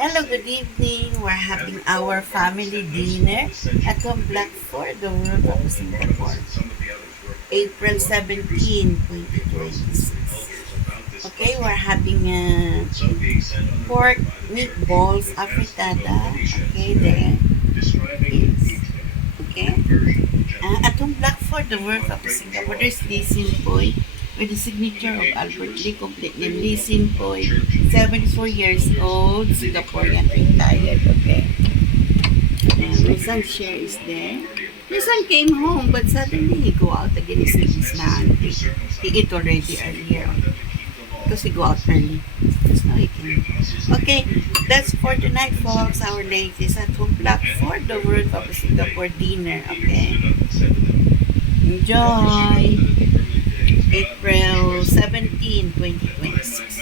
Hello, good evening. We're having our family dinner at Home Block 4, the World of Singapore, April 17, 2026. Okay, we're having pork meatballs afritada. Okay, there is. Okay. At Home Block 4, the World of Singapore, there's Lee Sin Poy with the signature of Albert Lee, complete name Lee Sin Poy, 74 years old, Singaporean retired. Okay. My son's share is there. My son came home, but suddenly he go out again. He's with his auntie. He ate already earlier because he go out early. Just now he came. Okay, that's for tonight, folks. Our latest at Home Block for the World of Singapore dinner. Okay, enjoy. April 17, 2026.